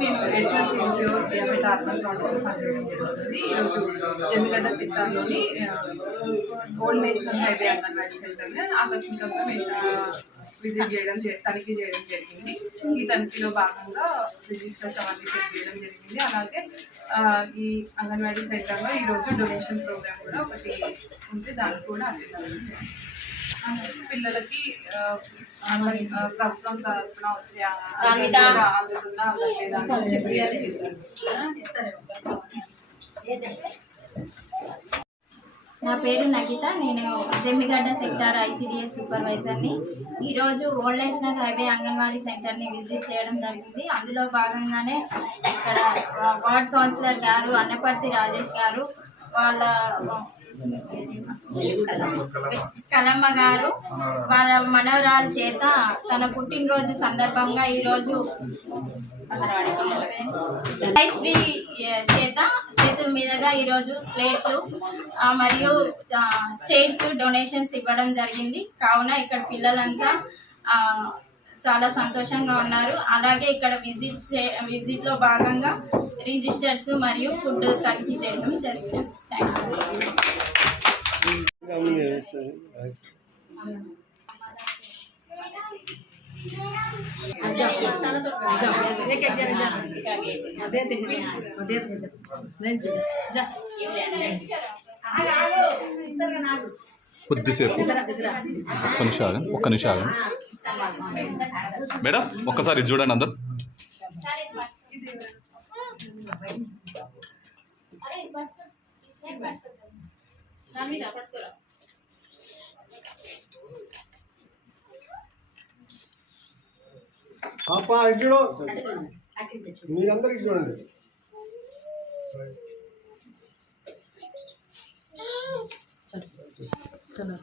నేను HCCO డియాబెట్ urban protocol పనిచేయడం జరుగుతుంది. ఈరోజు జమ్మిగడ్డ సెక్టార్లోని ఓల్డ్ నేషనల్ హైవే అంగన్వాడీ సెంటర్ని ఆకస్మికంగా విజిట్ చేయడం తనిఖీ చేయడం జరిగింది. ఈ తనిఖీలో భాగంగా రిజిస్టర్స్ అవన్నీ చెక్ చేయడం జరిగింది. అలాగే ఈ అంగన్వాడీ సెంటర్లో ఈరోజు డొనేషన్ ప్రోగ్రామ్ కూడా ఒకటి ఉంది, దానికి కూడా అటెండ్ పిల్లలకి ప్రభుత్వం తరఫున వచ్చే అందుతుందా అందట్లేదా అని చెప్పి నా పేరు నగిత. నేను జమ్మిగడ్డ సెక్టార్ ICDS సూపర్వైజర్ని. ఈరోజు ఓల్డ్ నేషనల్ హైవే అంగన్వాడీ సెంటర్ని విజిట్ చేయడం జరిగింది. అందులో భాగంగానే ఇక్కడ వార్డ్ కౌన్సిలర్ గారు అన్నపర్తి రాజేష్ గారు వాళ్ళ కలమ్మ గారు వాళ్ళ మనవరాలు చేత తన పుట్టినరోజు సందర్భంగా ఈరోజు శ్రీ చేత చేతుల మీదుగా ఈరోజు స్లేట్లు మరియు చైర్స్ డొనేషన్స్ ఇవ్వడం జరిగింది. కావున ఇక్కడ పిల్లలంతా చాలా సంతోషంగా ఉన్నారు. అలాగే ఇక్కడ విజిట్లో భాగంగా రిజిస్టర్స్ మరియు ఫుడ్ తనిఖీ చేయడం జరిగింది. థ్యాంక్ కొద్దిసేపు ఒక్క నిమిషం మేడం, ఒక్కసారి చూడండి అందరు. మీరందరికి చూడండి. చలో